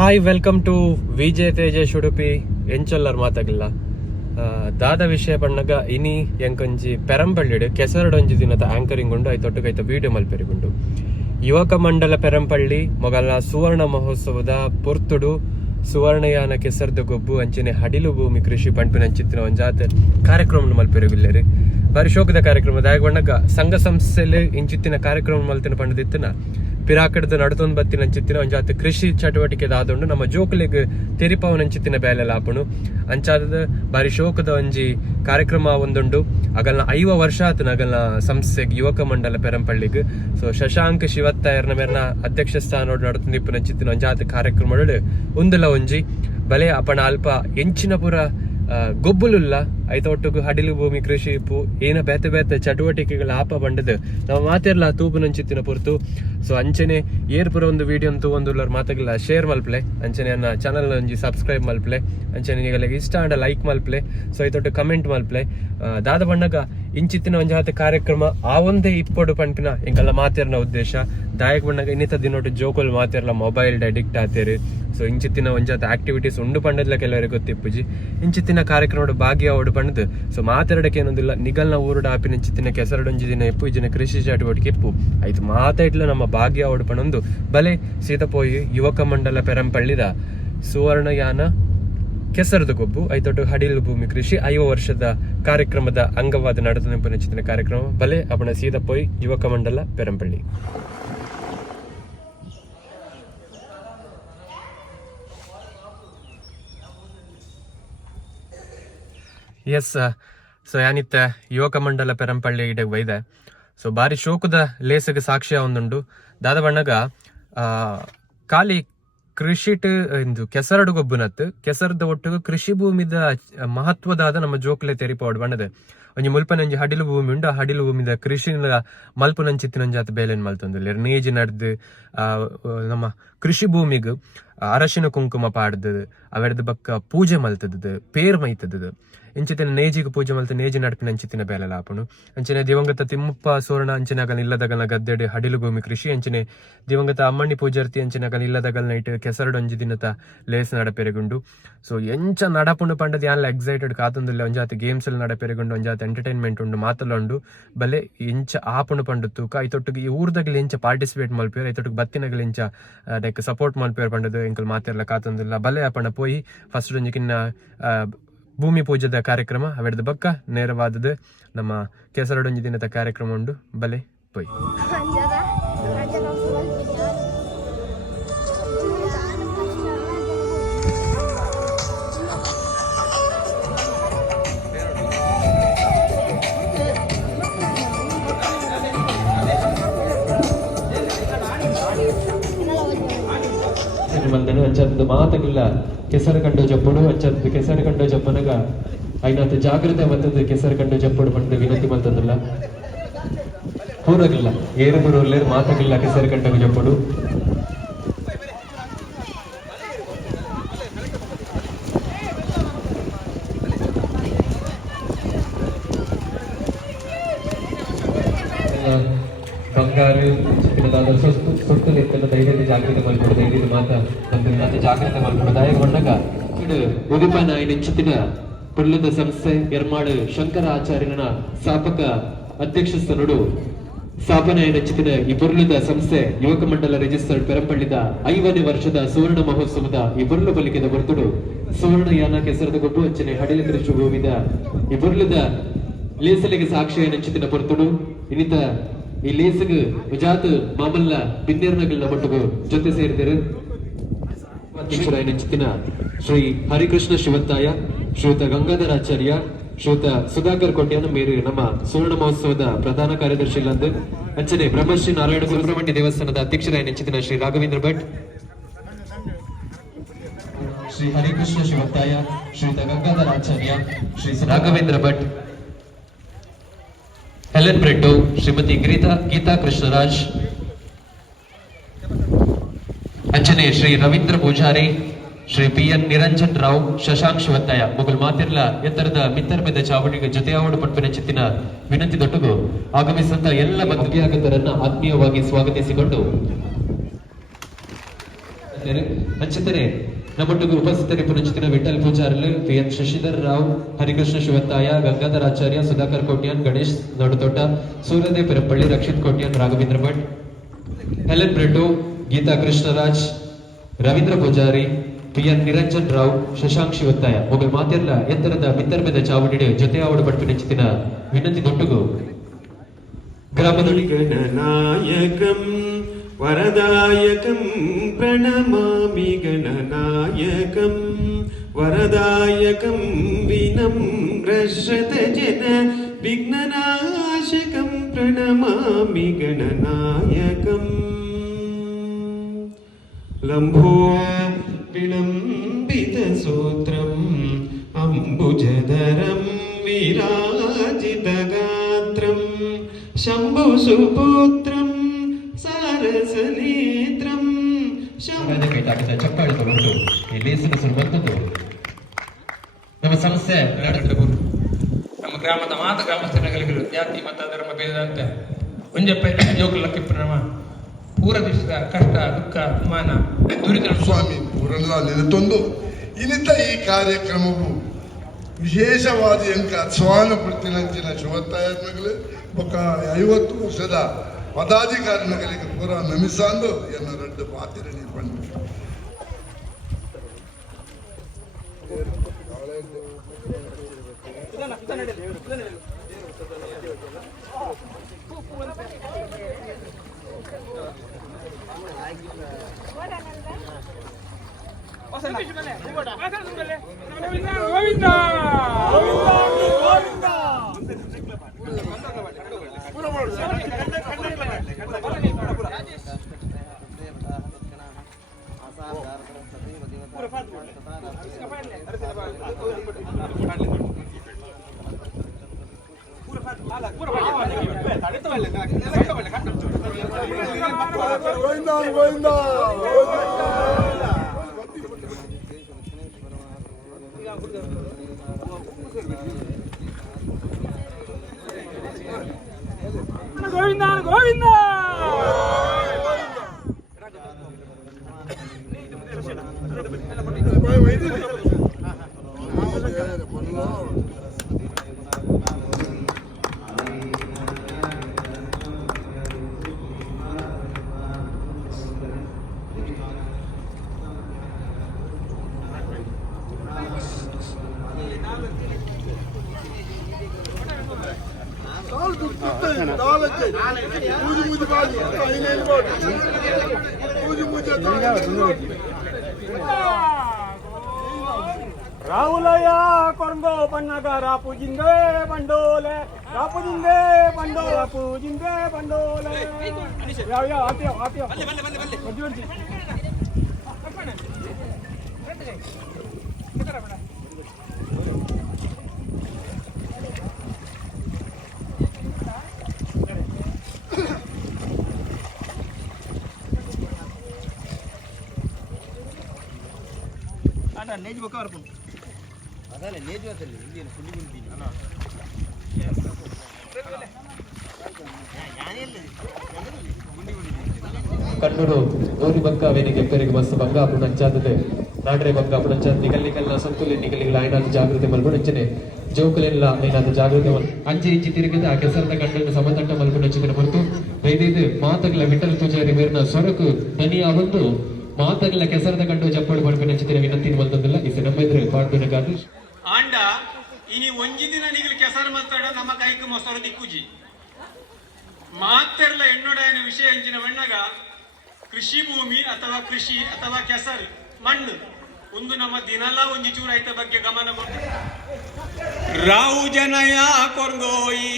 Hi, welcome to Vijay Tejas Udupi ಎಂಚಲ್ಲರ್ ಮಾತಾಗಿಲ್ಲ ದಾದ ವಿಷಯ ಪಣ್ಣಗ ಇನಿ ಎಂಕೊಂಜಿ ಪೆರಂಪಳ್ಳಿಡು ಕೆಸರಡೊಂಜಿ ದಿನದ ಆಂಕರಿಂಗ್ ಉಂಡು ಐತೊಟ್ಟುಗೈತ ವಿಡಿಯೋ ಮಲ್ಪೆರಿಗುಂಡು ಯುವಕ ಮಂಡಲ ಪೆರಂಪಳ್ಳಿ ಮೊಗಲ್ನ ಸುವರ್ಣ ಮಹೋತ್ಸವದ ಪೊರ್ತುಡು ಸುವರ್ಣಯಾನ ಕೆಸರ್ದ ಗೊಬ್ಬು ಅಂಚನೆ ಹಡಿಲು ಭೂಮಿ ಕೃಷಿ ಪಂಪಿನ ಚಿತ್ತಿನ ಒಂಜಾತ ಕಾರ್ಯಕ್ರಮ ಮಲ್ಪೆರಿಗಿಲ್ಲೇರಿ ಬಾರಿ ಶೋಕದ ಕಾರ್ಯಕ್ರಮ ದಾಯಗ ಬಣ್ಣಗ ಸಂಘ ಸಂಸ್ಥೆಯಲ್ಲಿ ಇಂಚಿತ್ತಿನ ಕಾರ್ಯಕ್ರಮ ಮಲ್ತಿನ ಪಂಡದಿತ್ತಿನ ಪಿರಾಕಡದ ನಡತೊಂದು ಬತ್ತಿನ ಅಂಚಿತ್ತಿನ ಒಂಜಾತ ಕೃಷಿ ಚಟುವಟಿಕೆ ದಾದೊಂಡು ನಮ್ಮ ಜೋಕುಲೆಗ್ ತೆರಿಪವನ ಅಂಚಿತ್ತಿನ ಬೇಲೆಲ್ಲ ಆಪುಣು ಅಂಚಾದ ಬಾರಿ ಶೋಕದ ಒಂಜಿ ಕಾರ್ಯಕ್ರಮ ಒಂದುಂಡು ಅಗಲ್ನ 5 ವರ್ಷ ಆತನ ಅಗಲ್ನ ಸಂಸ್ಥೆಗೆ ಯುವಕ ಮಂಡಲ ಪೆರಂಪಳ್ಳಿಗ್ ಸೊ ಶಶಾಂಕ್ ಶಿವತ್ತಾಯರ್ನ ಮೇರ್ನ ಅಧ್ಯಕ್ಷ ಸ್ಥಾನ ನಡತೊಂದಿಪ್ಪನ ಅಂಚಿತ್ತಿನ ಒಂಜಾತ ಕಾರ್ಯಕ್ರಮ ಒಂದುಲ ಒಂಜಿ ಬಲೆ ಅಪಣ ಅಲ್ಪ ಎಂಚಿನ ಪುರ ಗೊಬ್ಬುಲುಲ್ಲ ಐತ ಒಟ್ಟಿಗೆ ಹಡಿಲು ಭೂಮಿ ಕೃಷಿ ಇಪ್ಪು ಏನ ಬೇತೆ ಬೇತೆ ಚಟುವಟಿಕೆಗಳ ಆಪ ಬಂಡದು ನಾವು ಮಾತಿರ್ಲ ತೂಪುನಂಚಿತ್ತಿನ ಪುರ್ತು ಸೊ ಅಂಚನೆ ಏರ್ಪುರ ಒಂದು ವಿಡಿಯೋ ಅಂತೂ ಒಂದು ಮಾತಾಗಿಲ್ಲ ಶೇರ್ ಮಲ್ಪಲೆ ಅಂಚನೆ ನನ್ನ ಚಾನಲ್ ಒಂಜಿ ಸಬ್ಸ್ಕ್ರೈಬ್ ಮಲ್ಪಲೆ ಅಂಚನೆ ನಿಗಲಿಗೆ ಇಷ್ಟ ಅಂಡ ಲೈಕ್ ಮಲ್ಪಲೆ ಸೊ ಐತೊಟ್ಟು ಕಮೆಂಟ್ ಮಲ್ಪಲೆ ದಾದ ಬಣ್ಣಗ ಇಂಚಿತ್ತಿನ ಒಂಜಾತ ಕಾರ್ಯಕ್ರಮ ಆ ಒಂದೇ ಇಪ್ಪಡು ಪಂಪಿನ ಇಂಕಲ್ಲ ಮಾತಿರ್ನ ಉದ್ದೇಶ ದಾಯಕ ಬಣ್ಣಗ ಇನ್ನಿತ ದಿನೊಟ್ಟು ಜೋಕೋಲ್ ಮಾತಿರ್ಲ ಮೊಬೈಲ್ ಅಡಿಕ್ಟ್ ಆತೇರಿ ಸೊ ಇಂಚಿತ್ತಿನ ಒಂಜಾತ ಆಕ್ಟಿವಿಟೀಸ್ ಉಂಡು ಪಂಡದ್ಲ ಕೆಲವರಿಗೆ ಗೊತ್ತಿಪ್ಪುಜಿ ಇಂಚಿತ್ತಿನ ಕಾರ್ಯಕ್ರಮ ಭಾಗಿಯಾವಡು ಪಂಡದು ಸೊ ಮಾತಾಡಕ್ಕೆ ಏನೊಂದಿಲ್ಲ ನಿಗಲ್ನ ಊರುಡ ಆಪಿನ ಇಂಚಿತ್ತಿನ ಕೆಸರಡೊಂಜಿ ದಿನ ಎಪ್ಪು ಇಜಿನ ಕೃಷಿ ಚಟುವಟಿಕೆ ಎಪ್ಪು ಆಯ್ತು ಮಾತಾಡ್ಲ ನಮ್ಮ ಭಾಗ್ಯಾವಡು ಪಣೊಂದು ಬಲೆ ಸೀತಪೋಯಿ ಯುವಕ ಮಂಡಲ ಪೆರಂಪಳ್ಳಿದ ಸುವರ್ಣಯಾನ ಕೆಸರದ ಗೊಬ್ಬು ಐತೊಟ್ಟು ಹಡಿಲು ಭೂಮಿ ಕೃಷಿ 5 ವರ್ಷದ ಕಾರ್ಯಕ್ರಮದ ಅಂಗವಾದ ನಡೆದ ಚಿತ್ತಿನ ಕಾರ್ಯಕ್ರಮ ಬಲೆ ಅವನ ಸೀದಪೋಯಿ ಯುವಕ ಮಂಡಲ ಪೆರಂಪಳ್ಳಿ. ಎಸ್ ಸೊ ಯಾನಿತ್ತ ಯುವಕ ಮಂಡಲ ಪೆರಂಪಳ್ಳಿ ಇಡಗ್ ಬೈದೆ ಸೊ ಬಾರಿ ಶೋಕದ ಲೇಸಗೆ ಸಾಕ್ಷ್ಯ ಒಂದುಂಡು ದಾದ ಬಣ್ಣಗ ಖಾಲಿ ಕೃಷಿಟ್ ಇಂದು ಕೆಸರಡು ಗೊಬ್ಬುನತ್ ಕೆಸರದ ಒಟ್ಟಿಗೆ ಕೃಷಿ ಭೂಮಿದ ಮಹತ್ವದಾದ ನಮ್ಮ ಜೋಕ್ಲೆ ತೆರಿಪೋಡು ಬಣ್ಣದ ಒಂಜಿ ಮುಲ್ಪನಂಜಿ ಹಡಿಲು ಭೂಮಿ ಉಂಡು ಆ ಹಡಿಲು ಭೂಮಿದ ಕೃಷಿ ಮಲ್ಪುನಂಚಿತ್ತಿನಂಜಾತ ಬೇಲೆನ್ ಮಲ್ತೊಂದುಲ್ಲೇರ್ ನೇಜಿ ನಡ್ದು ನಮ್ಮ ಕೃಷಿ ಭೂಮಿಗ್ ಅರಶಿನ ಕುಂಕುಮ ಪಾಡ್ದು ಅವೆಡ್ದು ಬಕ್ಕ ಪೂಜೆ ಮಲ್ತದ್ದು ಪೇರ್ ಮೈತದ್ದು ಇಂಚಿತ್ತಿನ ನೇಜಿಗೆ ಪೂಜೆ ಮಲ್ತ ನೇಜಿ ನಡ್ಪಿನ ಅಂಚಿತ್ತಿನ ಬೇಲೆಲ್ಲ ಆಪುಣು ಅಂಚನೆ ದಿವಂಗತ ತಿಮ್ಮಪ್ಪ ಸೋರಣ ಅಂಚನೆಗಲ್ ಇಲ್ಲದಗಲ್ನ ಗದ್ದೆಡ್ ಹಡಿಲು ಭೂಮಿ ಕೃಷಿ ಅಂಚನೆ ದಿವಂಗತ ಅಮ್ಮಣ್ಣಿ ಪೂಜಾರ್ತಿ ಅಂಚನೆಗಲ್ ಇಲ್ಲದಗಲ್ನ ಇಟ್ಟು ಕೆಸರಡೊಂಜಿ ದಿನದ ಲೇಸ್ ನಡಪೆರೆಗುಂಡು ಸೊ ಎಂಚ ನಡಪುಂಡು ಪಂಡದ ಯಾನ್ಲ ಎಕ್ಸೈಟೆಡ್ ಕಾತೊಂದುಲ್ಲ ಒಂಜಾತ ಗೇಮ್ಸ್ ಅಲ್ಲಿ ನಡಪೆರೆಗುಂಡು ಒಂಜಾತ ಎಂಟರ್ಟೈನ್ಮೆಂಟ್ ಉಂಡು ಮಾತಲೊಂಡು ಬಲೆ ಎಂಚ ಆಪುಂಡು ಪಂಡು ತೂಕ ಐತೊಟ್ಟಿಗೆ ಈ ಊರ್ದಾಗಲಿ ಎಂಚ ಪಾರ್ಟಿಸಿಪೇಟ್ ಮಲ್ಪೇರು ಐತೊಟ್ಟಿಗೆ ಬತ್ತಿನಗಲ್ ಎಂಚ ಲೈಕ್ ಸಪೋರ್ಟ್ ಮಲ್ಪೇರು ಪಂಡದು ಎಂಕಲ್ ಮಾತಿರ್ಲ ಕಾತೊಂದಿಲ್ಲ ಬಲೆ ಆಪಣ್ಣ ಪೋಯಿ ಫಸ್ಟ್ ಒಂಜಿಕಿನ್ನ ಭೂಮಿ ಪೂಜದ ಕಾರ್ಯಕ್ರಮ ಅವೆಡ್ದ ಬಕ್ಕ ನೇರವಾದದ್ದು ನಮ್ಮ ಕೆಸರಡೊಂಜಿ ದಿನದ ಕಾರ್ಯಕ್ರಮ ಉಂಡು ಬಲೆ ಪೊಯ್. ಮಂದನು ಅಂಚದ್ದು ಮಾತಗಿಲ್ಲ ಕೆಸರು ಕಂಡು ಜಪ್ಪುಡು ಅಂಚದ್ದು ಕೆಸರು ಕಂಡು ಜಪ್ಪನಗ ಐನಾತ ಜಾಗ್ರತೆ ಮತ್ತದ್ದು ಕೆಸರು ಕಂಡು ಜಪ್ಪುಡು ಪಂಡು ವಿನಂತಿ ಮಲ್ತದಲ್ಲ ಪೂರಗಿಲ್ಲ ಏರು ಬರೋರ್ಲೇರು ಮಾತಗಿಲ್ಲ ಕೆಸರು ಕಂಡು ಜಪ್ಪುಡು ಬಂಗಾರು ಚಿಕ್ಕದಾದ ಸುಟ್ಟು ನಿಂತಲ್ಲ ಧೈರ್ಯದ ಜಾಗೃತಿ ಮಲ್ಕೊಡು ಧೈರ್ಯದ ಮಾತ ಜಾಗೃತಿ ಮಲ್ಕೊಡು ದಾಯಕ ಬಣ್ಣಗ ಇಡು ಉಡುಪನ ನೆಚ್ಚಿತ್ತಿನ ಪುರ್ಲದ ಸಂಸ್ಥೆ ಎರ್ಮಾಡು ಶಂಕರ ಆಚಾರ್ಯನ ಸ್ಥಾಪಕ ಅಧ್ಯಕ್ಷ ಸ್ಥಾನಡು ಸ್ಥಾಪನೆ ನೆಚ್ಚಿತ್ತಿನ ಈ ಪುರ್ಲದ ಸಂಸ್ಥೆ ಯುವಕ ಮಂಡಲ ರಿಜಿಸ್ಟರ್ಡ್ ಪೆರಂಪಳ್ಳಿದ 5ನೇ ವರ್ಷದ ಸುವರ್ಣ ಮಹೋತ್ಸವದ ಈ ಪುರ್ಲು ಬಲಿಕೆದ ಬರ್ತುಡು ಸುವರ್ಣಯಾನ ಕೆಸರದ ಗೊಬ್ಬು ಅಂಚನೆ ಹಡಿಲು ಕೃಷಿ ಭೂಮಿದ ಈ ಪುರ್ಲದ ಲೇಸಲಿಗೆ ಸಾಕ್ಷಿಯ ನೆಚ್ಚಿತ್ತಿನ ಬರ್ತುಡು ಇನ್ನಿತ ಈ ಲೇಸಗ್ ವಿಜಾತ್ ಮಾಮಲ್ಲ ಬಿನ್ನೇರ್ನಗಲ್ನ ಮಟ್ಟಗು ಜೊತೆ ಸೇರಿದರು ಅಧ್ಯಕ್ಷರಾಯ ನೆಚ್ಚಿತ್ತಿನ ಶ್ರೀ ಹರಿಕೃಷ್ಣ ಶಿವತ್ತಾಯ ಶ್ರೀಯುತ ಗಂಗಾಧರಾಚಾರ್ಯ ಶ್ರೀಯುತ ಸುಧಾಕರ್ ಕೊಟ್ಯಾನ ಮೇರೆ ನಮ್ಮ ಸುವರ್ಣ ಮಹೋತ್ಸವದ ಪ್ರಧಾನ ಕಾರ್ಯದರ್ಶಿ ಇಲ್ಲಂದು ಅಂಚನೆ ಬ್ರಹ್ಮಶ್ರೀ ನಾರಾಯಣ ಸುಬ್ರಹ್ಮಣ್ಯ ದೇವಸ್ಥಾನದ ಅಧ್ಯಕ್ಷರಾಯ ನೆಚ್ಚಿತ್ತಿನ ಶ್ರೀ ರಾಘವೇಂದ್ರ ಭಟ್ ಶ್ರೀ ಹರಿಕೃಷ್ಣ ಶಿವತ್ತಾಯ ಶ್ರೀಯುತ ಗಂಗಾಧರಾಚಾರ್ಯ ಶ್ರೀ ರಾಘವೇಂದ್ರ ಭಟ್ ಹೆಲೆನ್ ಬ್ರೆಡ್ಡು ಶ್ರೀಮತಿ ಗೀತಾ ಕೃಷ್ಣರಾಜ್ ಅಂಚನೆ ಶ್ರೀ ರವೀಂದ್ರ ಪೂಜಾರಿ ಶ್ರೀ PN ನಿರಂಜನ್ ರಾವ್ ಶಶಾಂಕ್ ಶಿವತ್ತಾಯ ಮುಗುಲ್ ಮಾತಿರ್ಲ ಎತ್ತರದ ಮಿತ್ತರ್ಮೆದ ಚಾವಣಿಗೆ ಜೊತೆಯಾವಡು ಪಂಪಿನ ಚಿತ್ತಿನ ವಿನಂತಿ ದೊಟ್ಟುಗು ಆಗಮಿಸಿದಂತ ಎಲ್ಲ ಭಕ್ತಿಯಾಗತರನ್ನ ಆತ್ಮೀಯವಾಗಿ ಸ್ವಾಗತಿಸಿಕೊಂಡು ಅಂಚಿತನೆ ನಮ್ಮೊಟ್ಟಿಗೆ ಉಪಸ್ಥಿತರಿದ್ದು ರುಚಿತಿನ ವಿಠಲ್ ಪೂಜಾರ್ಲು PN ಶಶಿಧರ್ ರಾವ್, ಹರಿಕೃಷ್ಣ ಶಿವತ್ತಾಯ, ಗಂಗಾಧರ್ ಆಚಾರ್ಯ, ಸುಧಾಕರ್ ಕೋಟ್ಯಾನ್, ಗಣೇಶ್ ನಡುತೋಟ, ಸೂರ್ಯದೇವ್ ಪೆರಂಪಳ್ಳಿ, ರಕ್ಷಿತ್ ಕೋಟ್ಯಾನ್, ರಾಘವೇಂದ್ರ ಭಟ್, ಹೆಲೆನ್ ಬ್ರೆಟೋ, ಗೀತಾ ಕೃಷ್ಣರಾಜ್, ರವೀಂದ್ರ ಪೂಜಾರಿ, PN ನಿರಂಜನ್ ರಾವ್, ಶಶಾಂಕ್ ಶಿವತ್ತಾಯ ಮೊಗಲ್ ಮಾತೆಲ್ಲ ಎತ್ತರದ ಮಿತ್ತರ್ಮೆದ ಚಾವಡಿಡೆ ಜೊತೆ ಆವಡು ಪಡ್ಪಿನ ಚಿತ್ತಿನ ವಿನಂತಿ ದೊಡ್ಡಗು ಗ್ರಾಮದಲ್ಲಿ ಗಣನಾಯಕಂ ವರದಾಯಕಂ ಪ್ರಣಮಾಮಿ ಗಣನಾಯಕಂ ವರದಾಯಕಂ ವಿನಮ್ರಶ್ರತ ಜನ ವಿಘ್ನನಾಶಕಂ ಪ್ರಣಮಾಮಿ ಗಣನಾಯಕಂ ಲಂಭೋ ವಿಳಂಬಿತ ಸೂತ್ರಂ ಅಂಬುಜಧರಂ ವಿರಾಜಿತ ಗಾತ್ರಂ ಶಂಭು ಸುಪುತ್ರಂ ಸಾರಸನೇತ್ರಂ ಕೈತಾಕಿದ ಚಪ್ಪಾಳೆ ತಗೊಂಡು ಈ ಲೇಸಿನ ಸುರು ಬಂದದ್ದು ನಮ್ಮ ಸಮಸ್ಯೆ ನಮ್ಮ ಗ್ರಾಮದ ಮಾತ ಗ್ರಾಮಸ್ಥರಗಳಿಗಳು ಜಾತಿ ಮತ ಧರ್ಮ ಭೇದಂತೆ ಒಂಜಪ್ಪ ಜೋಕುಲಕ್ಕೆ ನಮ್ಮ ಪೂರ ದಿವಸದ ಕಷ್ಟ ದುಃಖ ಅಪಮಾನ ದುರಿತ ಸ್ವಾಮಿ ಪೂರಲ್ಲ ನೆನೆತೊಂದು ಇನ್ನಿತ ಈ ಕಾರ್ಯಕ್ರಮವು ವಿಶೇಷವಾದ ಎಂಕ ಸ್ವಾನ ಪೃಥ್ವಿನಂಚಿನ ಶಿವತ್ತಾಯರ್ನಗಳು ఒక 50 ವರ್ಷದ ಪದಾಧಿಕಾರಿಗಳಿಗೆ ಪೂರ ನಮಿಸಾಂದು ಎನ್ನ ರಡ್ಡು ಪಾತಿರಣಿ ಪಂಡು ಗೋವಿಂದ ಗೋವಿಂದ ರಾಹುಲಯ್ಯ ಕೊಂಡೋ ಬಣ್ಣಗ ರಾಪುಜಿಂದೆ ಬಂಡೋಲೆ ರಾಪುಜಿಂದೆ ಬಂಡೋ ರಾಪುಜಿಂದೆ ಬಂಡೋಲೆ ಯಾವ ಯಾವ ಆತಿಯೋ ಆತಿಯೋ ಮಧ್ಯವರ್ತಿ ನೇಜ್ ಬೊಕ್ಕ ಬರ್ಕೊಂಡು ಅದಲ್ಲ ನೇಜ್ ಅದಲ್ಲ ಇಲ್ಲಿ ಫುಲ್ಲಿ ಗುಂಡಿ ಅಲ್ಲ ಕಣ್ಣೂರು ನೂರಿ ಬಂಕ ವೇದಿಕೆ ಪೇರಿಗೆ ಬಸ್ ಬಂಗ ಅಪುಣಂಚಾದದೆ ನಾಡ್ರೆ ಬಂಗ ಅಪುಣಂಚಾದ ನಿಗಲ್ಲಿಗೆಲ್ಲ ಸಂತುಲಿ ನಿಗಲಿಗಳ ಆಯ್ನಾದ ಜಾಗೃತಿ ಮಲ್ಪುಣಂಚನೆ ಜೋಕಲೆಲ್ಲ ಐನಾದ ಜಾಗೃತಿ ಅಂಚೆ ಇಂಚಿ ತಿರುಗಿದ ಆ ಕೆಸರದ ಗಂಡನ್ನು ಸಮತಟ್ಟ ಮಲ್ಪುಣಂಚಿನ ಹೊರತು ಬೈದೈದು ಮಾತಗಳ ವಿಠಲ್ ಪೂಜಾರಿ ಮೇರಿನ ಸ್ವರಕು ದನಿಯ ಒಂದು ಮಾತಗಳ ಕೆಸರದ ಗಂಡು ಚಪ್ಪಳು ಪಡ್ಪಿನ ಚಿತ್ರ ವಿನಂತಿ ಬಂದಿಲ್ಲ ಇಸೆ ನಮ್ಮ ಇದ್ರೆ ಪಾಡ್ಬಿನ ಗಾದು ಆಂಡ ಇನಿ ಒಂಜಿ ದಿನ ನಿಗಲು ಕೆಸರು ಮಾತಾಡ ನಮ್ಮ ಕೈക്ക് ಮೊಸರು ದಿಕ್ಕುಜಿ ಮಾತೆರ್ಲ ಎನ್ನೊಡೆಯನ ವಿಷಯ ಎಂಚಿನ ಬಣ್ಣಗ ಕೃಷಿ ಭೂಮಿ ಅಥವಾ ಕೃಷಿ ಅಥವಾ ಕೆಸರು ಮಣ್ಣು ಒಂದು ನಮ್ಮ ದಿನಲ್ಲ ಒಂಜಿ ಚೂರು ಐತ ಬಗ್ಗೆ ಗಮನ ಕೊಟ್ಟು ರಾವು ಜನಯ ಕೊರ್ಗೋಯಿ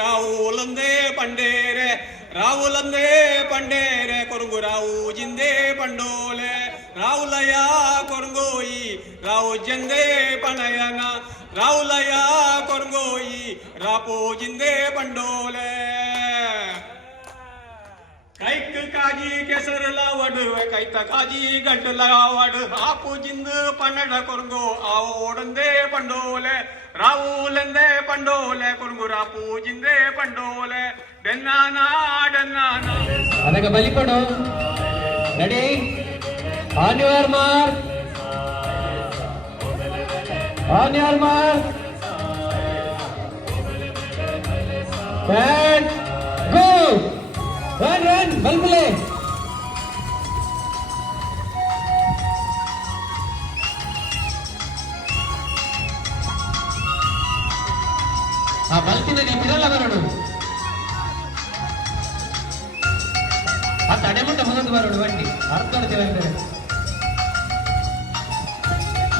ರಾವುಲಂದೇ ಪಂಡೇರೆ ರಾವುಲಂದೇ ಪಂಡೇರೆ ಕೊರ್ಗು ರಾವು ಜಿಂದೆ ಪಂಡೋಲೆ ರಾವುಲಯ ಕೊರ್ಗೋಯಿ ರಾವು ಜಂದೆ ಪಣಯನ ರಾವುಲಯ ಕೊರ್ಗೋಯಿ ರಾಪೋ ಜಿಂದೆ ಪಂಡೋಲೆ ಕೈಕ್ ಕಾಜಿ ಕೆಸರಲ ವಡು ಕೈತ ಕಾಜಿ ಗಂಟಲ ವಡು ಆಪು ಜಿಂದು ಪನ್ನಡ ಕೊರ್ಗೋ ಆವೋಡಂದೆ ಪಂಡೋಲೆ ರಾವುಲೆಂದೆ ಪಂಡೋಲೆ ಕೊರ್ಗು ರಾಪು ಜಿಂದೆ ಪಂಡೋಲೆ ಡೆನ್ನಾನ ಡೆನ್ನಾನ ಅದಕ್ಕೆ ಬಲಿಪಡು ನಡಿ On your mark. On your mark. And go. Run. Well play. ಆ ಬಲ್ತಿನಲ್ಲಿ ಬಿಡಲ್ಲ ಬರೋಣ ಆ ತಡೆಮುಟ್ಟ ಹೋಗೋದು ಬರೋಣ ಬಂಡಿ ಅರ್ಥ ಮಾಡ್ತೀವಿ ಅಂತಾರೆ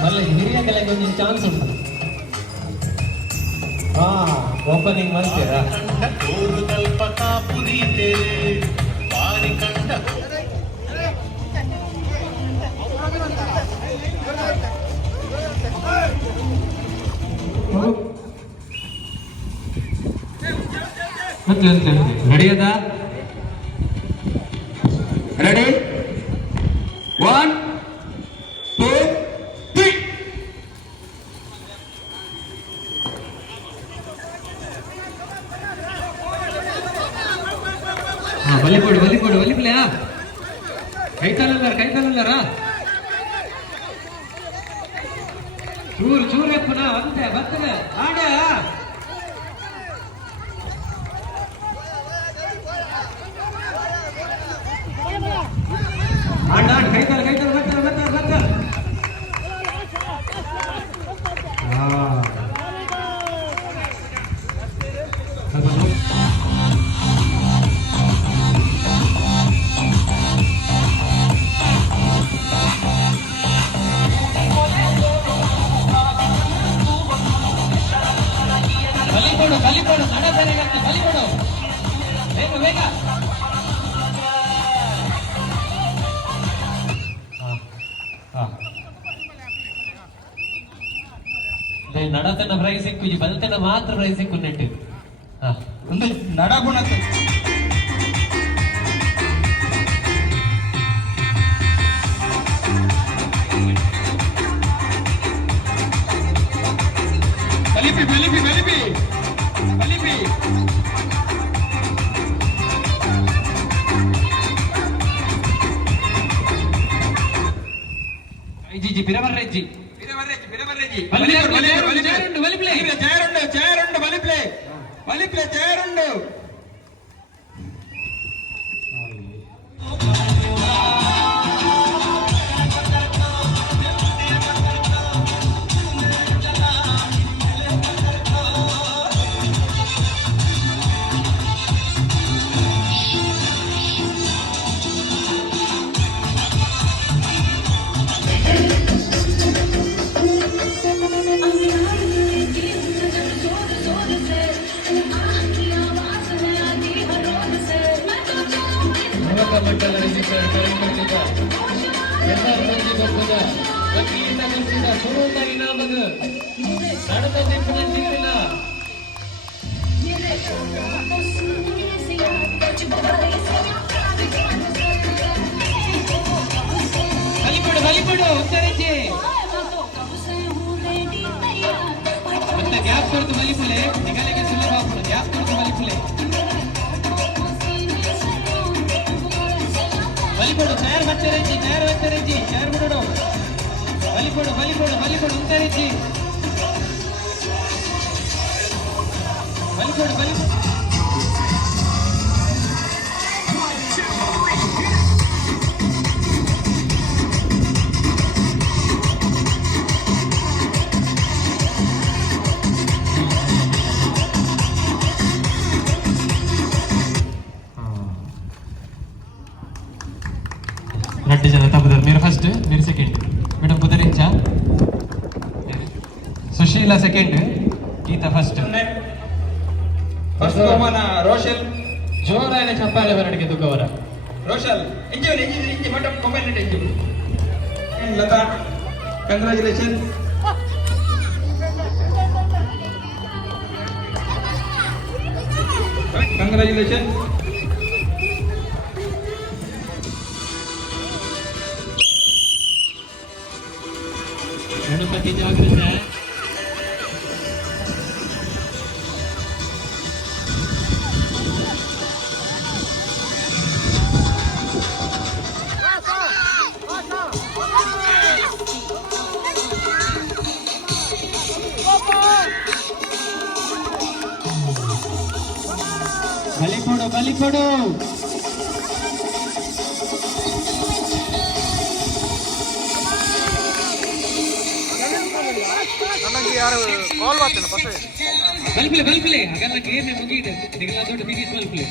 ಮಲ್ಲ ಹಿರಿಯ ಕಲೆಗೆ ಒಂದು ಚಾನ್ಸ್ ಉಂಟು ಹಾ ಓಪನಿಂಗ್ ಮಾಡ್ತೀರಾ ರೆಡಿ ಅದ ರೆಡಿ 1 2 3 ಬಲಿ ಪ್ಲೇ ಕೈತಾಲಲ್ಲಾರ ಚೂರು ಪುನಃ ಅಂತೆ ಬರ್ತದೆ ಆಡ ಕೈತಾಲ ಬರ್ತಾರ ಬಲಿಕೊಡು ನಡಬೇರೆ ಬಲಿಕೊಡು ಬೇಗ ನಡತನ ಪ್ರೈಸ್ ಸಿಕ್ಕು ಬಲ್ತನ ಮಾತ್ರ ಪ್ರೈಸ್ ಸಿಕ್ಕು ನೆಟ್ಟು ಒಂದು ನಡಗುಣ ಬಲಿಪಿ ಜಿ ಬಿರವರ್ರೆಜ್ಜಿ ಚೇರುಂಡು ಬಲಿಕೊಡು ಉತ್ತರಿಸಿ ಮತ್ತೆ ಗ್ಯಾಪ್ ಕೊಡ್ತು ಬಲಿಪುಲೆ ನಿಗಲಿಗೆ ಸುಲಭ ಆಗ್ಬಿಡು ಗ್ಯಾಪ್ ಕೊಡ್ತು ಬಲಿಪುಲೆ ಬಲಿಕೊಡು ತಯಾರು ಬಚ್ಚರೆಜ್ಜಿ ತಯಾರು ಬಿಡೋಡು ಬಲಿಕೊಡು ಉತ್ತರಿಸಿ ಬಲಿಕೊಡು రెండు జన తప్పుదారు మీరు ఫస్ట్ మీరు సెకండ్ మేడం కుదిరించా సుశీల సెకండ్ గీత ఫస్ట్ మన రోషల్ జోరైన చప్పాలి ఎవరికి దుగ్గవర రోషల్ ఇంజు మేడం మొబైల్ ఇంజు లతా కంగ్రాచులేషన్ गणपति जागृत है ಪಡು. ಬಲ್ಪ್ಲೆ ಬಲ್ಪ್ಲೆ ಹಾಗೆಲ್ಲ ಗೇಮ್ ಮುಗಿಯಿದೆ ನಿಗಲ ದೊಡ್ಡ ಫಿನಿಶ್ ಬಲ್ಪ್ಲೆ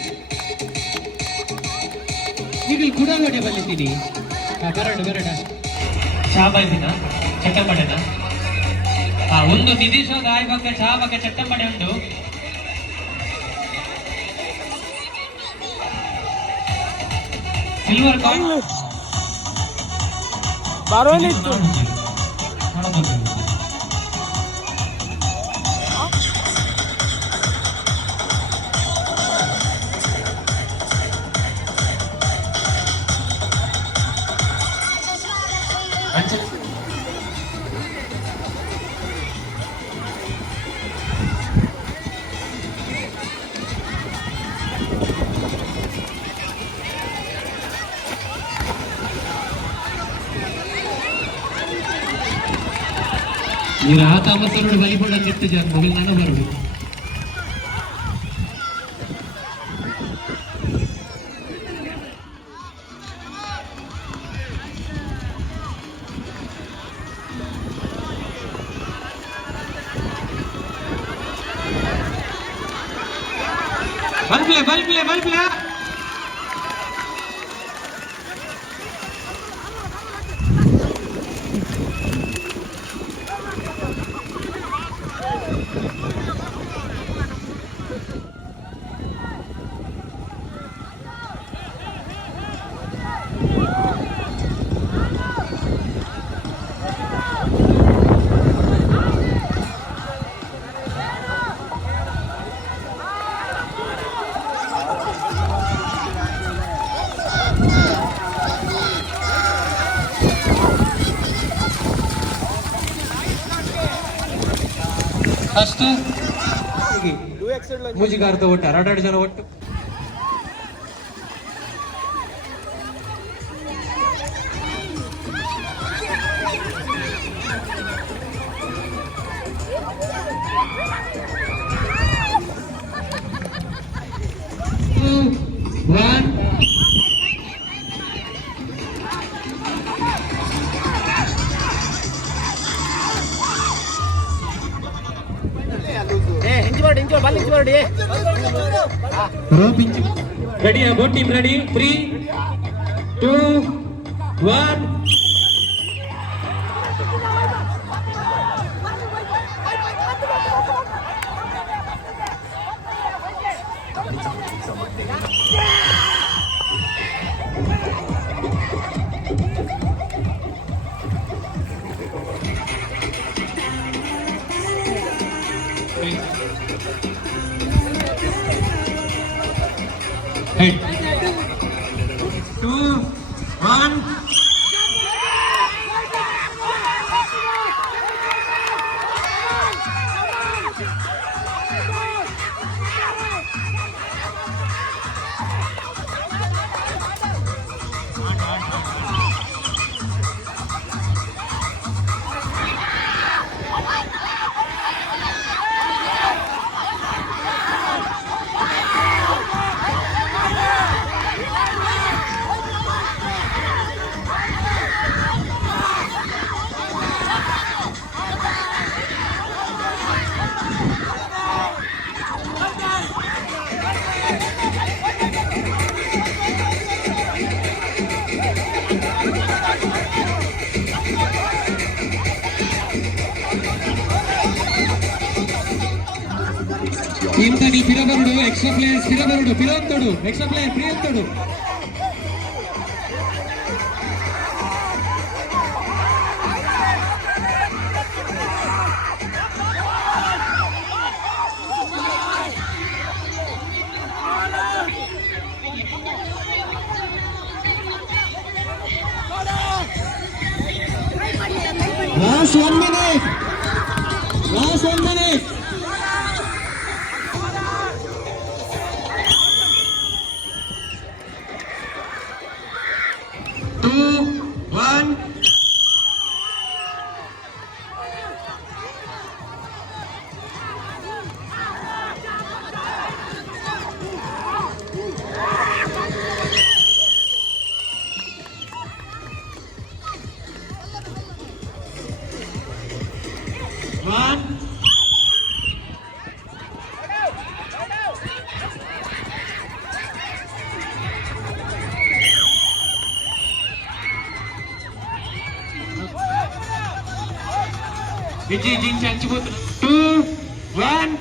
ಈಗಲೂ ಕೂಡ ನೋಡಿ ಬಲ್ಲಿದ್ದೀನಿ ಬರಡ ಶಾಬಾಜಿನ ಚಟ್ಟಂಬಡೆನ ಒಂದು ನಿಧಿಶೋಧ ಆಯ್ಬಕ್ಕ ಶಾಬಕ್ಕ ಚಟ್ಟಂಬಡೆ ಉಂಟು. ಸಿಲ್ವರ್ ಕಾಯಿನ್ ಬರೋಲಿತ್ತು మీరు ఆ తామసరుడు బలిపడ చెప్తే చాలు మొబైల్ నాన్న బరుడు ಬಲ್ಪ್ಲೆ ಬಲ್ಪ್ಲೆ ಬಲ್ಪ್ಲೆ ಫಸ್ಟ್ ಮೂಜಿಗಾರದ ಒಟ್ಟು 2 ಜನ ಒಟ್ಟು ರೆಡಿ ಬೋಟ್ ಟೀಮ್ ರೆಡಿ 3 2 1 2 1 ఇంతని పిరబరుడు ఎక్స్ట్రా ప్లేయర్స్ పిరబరుడు పిరంతడు ఎక్స్ట్రా ప్లేయర్ ప్రియంతడు Last 1 minute. Last 1 minute. 1. Vijay Jinchang Chibut 2, 1.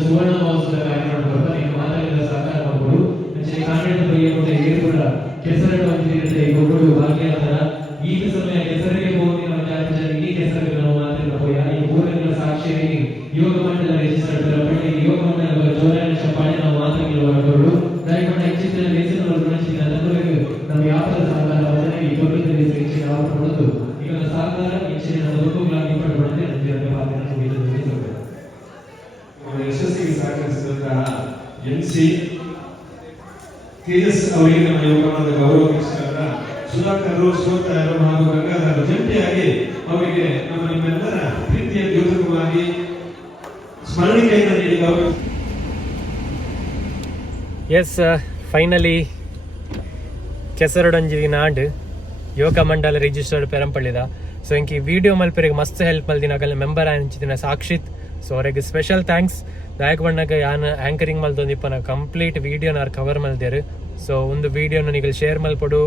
ಸುವರ್ಣ ಮಹೋತ್ಸವದ ಕಾರ್ಯಕ್ರಮ ಬರ್ತಾ ನೀವು ಮಾತಾಡಿದ ಸಹಕಾರ ಮಾಡ್ಬೋದು ಅಂಚನೆ ಕಾಂಟ್ರಾಕ್ಟ್ ಬಗ್ಗೆ ಏರ್ಪಡ ಕೆಸರಡು ಅಂತಿರುತ್ತೆ ಒಬ್ಬರು ಭಾಗಿಯಾದ ಈಗ ಸಮಯ ಕೆಸರಿಗೆ ಹೋಗಿ ನಮ್ಮ ಜಾತಿ ಈ ಕೆಸರಿಗೆ ನಾವು ಮಾತಾಡಿದ ಹೋಯ ಈ ಊರಿನ ಸಾಕ್ಷಿಯಾಗಿ ಯೋಗ ಮಂಡಲ ರಿಜಿಸ್ಟರ್ ಪಳ್ಳಿ ಯೋಗ ಮಂಡಲ ಜೋರಾನ ಚಪ್ಪಾಳೆ ನಾವು ಮಾತಾಡಿಲ್ಲ ಮಾಡ್ಕೊಂಡು ದಯಮಾಡಿ ಹೆಚ್ಚಿನ ವೇತನವನ್ನು ಗಮನಿಸಿದ ನಮಗೆ ನಮ್ಮ ವ್ಯಾಪಾರ ಸಹಕಾರ ವಚನ ಈ ದೊಡ್ಡದಲ್ಲಿ ಹೆಚ್ಚಿನ ಆವರಣ ಹೊಂದು ಈಗ ಸಹಕಾರ ಹೆಚ್ಚಿನ ನಮ್ಮ ದುರ್ಗಗಳಾಗಿ ಪಡೆದುಕೊಂಡೆ ನಮ್ಮ ಪಾತ್ರ ಯಶಸ್ಸಿಗೆ ಸಹಕರಿಸಿದಂತಹ MC KS ಅವರಿಗೆ ನಮ್ಮ ಯೋಗಮಾನದ ಗೌರವ ಕೃಷ್ಣರ ಸುಧಾಕರ್ ಶ್ರೋತರು ಹಾಗೂ ಗಂಗಾಧರ ಜಂಟಿಯಾಗಿ ಅವರಿಗೆ ನಮ್ಮ ನಿಮ್ಮೆಲ್ಲರ ಪ್ರೀತಿಯ ದ್ಯೋತಕವಾಗಿ ಸ್ಮರಣಿಕೆಯನ್ನು ನೀಡಿ ಗೌರವ. ಎಸ್ ಫೈನಲಿ ಕೆಸರಡೊಂಜಿ ನಾಡ್ ಯೋಗ ಮಂಡಲ ರಿಜಿಸ್ಟರ್ಡ್ ಪೆರಂಪಳ್ಳಿದ ಸೊ ಇಂಕಿ ವಿಡಿಯೋ ಮಲ್ಪರಿಗೆ ಮಸ್ತ್ ಹೆಲ್ಪ್ ಮಲ್ದಿನ ಆಗಲ್ಲ ಮೆಂಬರ್ ಆಂಚಿದಿನ ಸಾಕ್ಷಿತ್ ಸೊ ಅವ್ರಿಗೆ ಸ್ಪೆಷಲ್ ಥ್ಯಾಂಕ್ಸ್ ದಾಯಕ ಬಣ್ಣಗ ಯಾನ್ ಆಂಕರಿಂಗ್ ಮಲ್ದೊಂದಿಪ್ಪನ ಕಂಪ್ಲೀಟ್ ವಿಡಿಯೋನ ಕವರ್ ಮಲ್ದೇರು ಸೊ ಒಂದು ವಿಡಿಯೋನ ನೀವು ಶೇರ್ ಮಲ್ಪಡು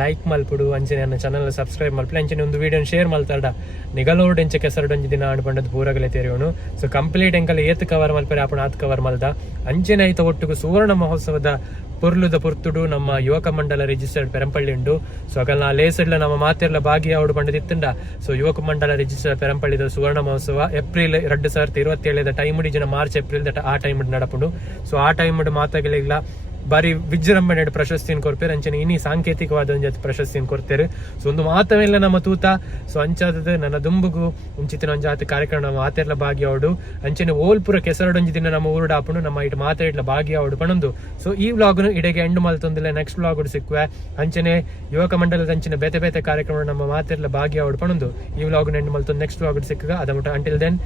ಲೈಕ್ ಮಲ್ಪಡು ಅಂಚನೆ ನನ್ನ ಚಾನಲ್ ಸಬ್ಸ್ಕ್ರೈಬ್ ಮಲ್ಪಡು ಅಂಚನೆ ಒಂದು ವಿಡಿಯೋನ ಶೇರ್ ಮಲ್ತಾಡ ನಿಗಲೋಡ್ ಎಂಚ ಕೆಸರಡೊಂಜಿ ದಿನ ಆಡ್ಬಂಡದ ಪೂರಗಲೆ ತೆರೆಯೋನು ಸೊ ಕಂಪ್ಲೀಟ್ ಎಂಕಲ್ ಏತ್ ಕವರ್ ಮಲ್ಪರೆ ಆಪಣ ಆತ್ ಕವರ್ ಮಲ್ದ ಅಂಚನೆ ಐತ ಒಟ್ಟಿಗೂ ಸುವರ್ಣ ಮಹೋತ್ಸವದ ಪುರ್ಲುದ ಪುರ್ತುಡು ನಮ್ಮ ಯುವಕ ಮಂಡಲ ರಿಜಿಸ್ಟರ್ಡ್ ಪೆರಂಪಳ್ಳಿ ಉಂಡು ಸೊ ಅಗಲ್ ನಾ ಲೇಸಡ್ಲ ನಮ್ಮ ಮಾತೆರ್ಲ ಭಾಗಿ ಆವಡು ಬಂಡದಿತ್ತಂಡ ಸೊ ಯುವಕ ಮಂಡಲ ರಿಜಿಸ್ಟರ್ಡ್ ಪೆರಂಪಳ್ಳಿದ ಸುವರ್ಣ ಮಹೋತ್ಸವ ಏಪ್ರಿಲ್ 2027 ಟೈಮ್ ಜನ ಮಾರ್ಚ್ ಏಪ್ರಿಲ್ ಆ ಟೈಮ್ ನಡಪುಂಡು ಸೊ ಆ ಟೈಮ್ ಮಾತಾಗಲಿಲ್ಲ ಬಾರಿ ವಿಜೃಂಭಣೆ ಪ್ರಶಸ್ತಿಯನ್ನು ಕೊಡ್ಪೇರು ಅಂಚನೆ ಇನಿ ಸಾಂಕೇತಿಕವಾದ ಒಂದು ಪ್ರಶಸ್ತಿಯನ್ನು ಕೊಡ್ತೇರು. ಸೊ ಒಂದು ಮಾತವೆಲ್ಲ ನಮ್ಮ ತೂತ ಸೊ ಅಂಚಾದದು ನನ್ನ ದುಂಬುಗು ಮುಂಚಿತ್ತಿನ ಒಂದು ಜಾತಿ ಕಾರ್ಯಕ್ರಮ ನಮ್ಮ ಮಾತೆಲ್ಲ ಭಾಗಿಯಾವಡು ಅಂಚನೆ ಓಲ್ಪುರ ಕೆಸರಡೊಂಜಿ ದಿನ ನಮ್ಮ ಊರುಡ ಹಾಪುಂಡು ನಮ್ಮ ಇಟ್ಟು ಮಾತಾಡ್ಲ ಭಾಗಿಯಾವಡು ಪಣಂದು. ಸೊ ಈ ವ್ಲಾಗ್ನು ಇಡೆಗೆ ಎಂಡ್ ಮಲ್ತೊಂದಿಲ್ಲ, ನೆಕ್ಸ್ಟ್ ವ್ಲಾಗ್ ಸಿಕ್ಕುವೆ ಅಂಚನೆ ಯುವಕ ಮಂಡಲದ ಅಂಚಿನ ಬೇತೆ ಬೇತೆ ಕಾರ್ಯಕ್ರಮ ನಮ್ಮ ಮಾತೆಲ್ಲ ಭಾಗಿಯಾವಡು ಪಣಂದು ಈ ವ್ಲಾಗ್ನ ಎಂಡ್ ಮಲ್ತೊಂದು ನೆಕ್ಸ್ಟ್ ವ್ಲಾಗ್ ಸಿಕ್ಕ ಅದ ಮುಟ. Until then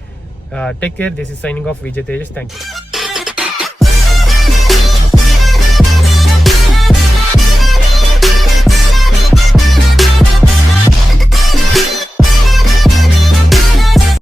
take care. This is signing off Vijay Tejas. Thank you.